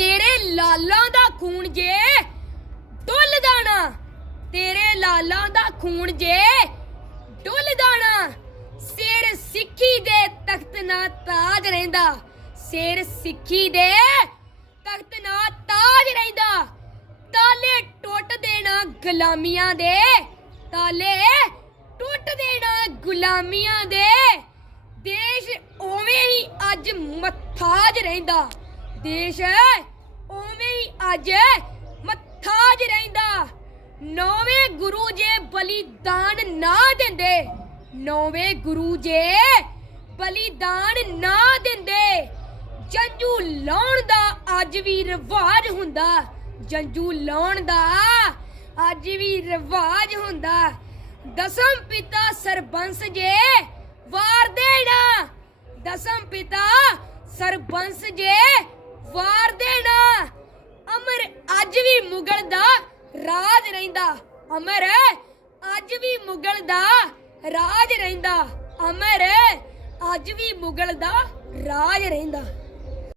ਤੇਰੇ ਲਾਲਾਂ ਦਾ ਖੂਨ ਜੇ ਡੁੱਲ ਨਾ ਤੇਰੇ ਲਾਲਾਂ ਦਾ ਖੂਨ ਜੇ ਡੁੱਲ ਨਾ ਸਿਰ ਸਿੱਖੀ ਦੇ ਤਖਤ ਨਾ ਤਾਜ ਰਹਿੰਦਾ, ਸਿਰ ਸਿੱਖੀ ਦੇ ਤਖਤ ਨਾ ਤਾਜ ਰਹਿੰਦਾ। ਤਾਲੇ ਟੁੱਟ ਦੇਣਾ ਗੁਲਾਮੀਆਂ ਦੇ, ਤਾਲੇ ਟੁੱਟ ਦੇਣਾ ਗੁਲਾਮੀਆਂ ਦੇ। ਦੇਸ਼ ਉਵੇਂ ਹੀ ਅੱਜ ਮਥਾਜ ਰਹਿੰਦਾ। ਦੇਸ਼ ਉਵੇਂ ਹੀ ਅੱਜ ਮੱਥਾਜ ਰਹਿੰਦਾ। ਨੌਵੇਂ ਗੁਰੂ ਜੇ ਬਲੀਦਾਨ ਨਾ ਦਿੰਦੇ, ਨੌਵੇਂ ਗੁਰੂ ਜੇ ਬਲੀਦਾਨ ਨਾ ਦਿੰਦੇ। ਜੰਜੂ ਲਾਉਣ ਦਾ ਅੱਜ ਵੀ ਰਿਵਾਜ ਹੁੰਦਾ ਜੰਜੂ ਲਾਉਣ ਦਾ ਅੱਜ ਵੀ ਰਿਵਾਜ ਹੁੰਦਾ। ਦਸਮ ਪਿਤਾ ਸਰਬੰਸ ਜੇ ਵਾਰ ਦੇਣਾ, ਦਸਮ ਪਿਤਾ ਸਰਬੰਸ ਜੇ ਵਾਰ ਦੇਣਾ। ਅਮਰ ਅੱਜ ਵੀ ਮੁਗਲ ਦਾ ਰਾਜ ਰਹਿੰਦਾ। ਅਮਰ ਅੱਜ ਵੀ ਮੁਗਲ ਦਾ ਰਾਜ ਰਹਿੰਦਾ। ਅਮਰ ਅੱਜ ਵੀ ਮੁਗਲ ਦਾ ਰਾਜ ਰਹਿੰਦਾ।